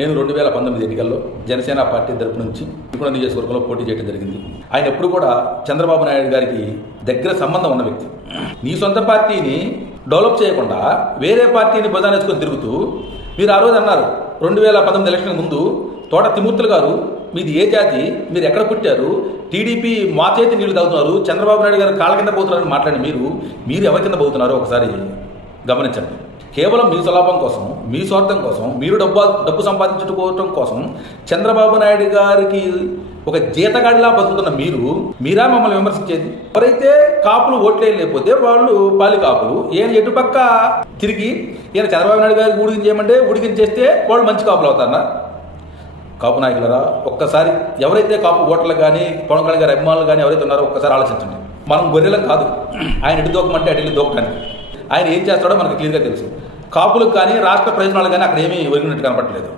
నేను రెండు వేల పంతొమ్మిది ఎన్నికల్లో జనసేన పార్టీ తరపు నుంచి ఇప్పుడు నియోజకవర్గంలో పోటీ చేయడం జరిగింది. ఆయన ఎప్పుడు కూడా చంద్రబాబు నాయుడు గారికి దగ్గర సంబంధం ఉన్న వ్యక్తి. నీ సొంత పార్టీని డెవలప్ చేయకుండా వేరే పార్టీని బదానేసుకొని తిరుగుతూ మీరు ఆ రోజు అన్నారు రెండు వేల పంతొమ్మిది ఎలక్షన్ ముందు తోట తిమూర్తులు గారు మీది ఏ జాతి మీరు ఎక్కడ పుట్టారు టీడీపీ మా చేతి నీళ్ళు తాగుతున్నారు చంద్రబాబు నాయుడు గారు కాళ్ళ కింద పోతున్నారని మాట్లాడి మీరు మీరు ఎవరి కింద పోతున్నారో ఒకసారి గమనించండి. కేవలం మీ స్వలాభం కోసం మీ స్వార్థం కోసం మీరు డబ్బు డబ్బు సంపాదించుకోవటం కోసం చంద్రబాబు నాయుడు గారికి ఒక జీతగాడిలా బతుకుతున్న మీరు మీరా మమ్మల్ని విమర్శించేది? ఎవరైతే కాపులు ఓట్లే లేకపోతే వాళ్ళు పాలి కాపులు ఈయన ఎటుపక్క తిరిగి ఈయన చంద్రబాబు నాయుడు గారికి ఉడికించేయమంటే ఉడికించేస్తే వాళ్ళు మంచి కాపులు అవుతారా? కాపు నాయకులరా ఒక్కసారి ఎవరైతే కాపు ఓటర్లు కానీ పవన్ కళ్యాణ్ గారి అభిమానులు కానీ ఎవరైతే ఉన్నారో ఒక్కసారి ఆలోచించండి. మనం గొర్రెలం కాదు. ఆయన ఎటు దూకమంటే అటు దూకడానికి ఆయన ఏం చేస్తాడో మనకు క్లియర్గా తెలుసు. కాపులకు కానీ రాష్ట్ర ప్రయోజనాలు కానీ అక్కడ ఏమీ ఒరిగినట్టు కనపట్లేదు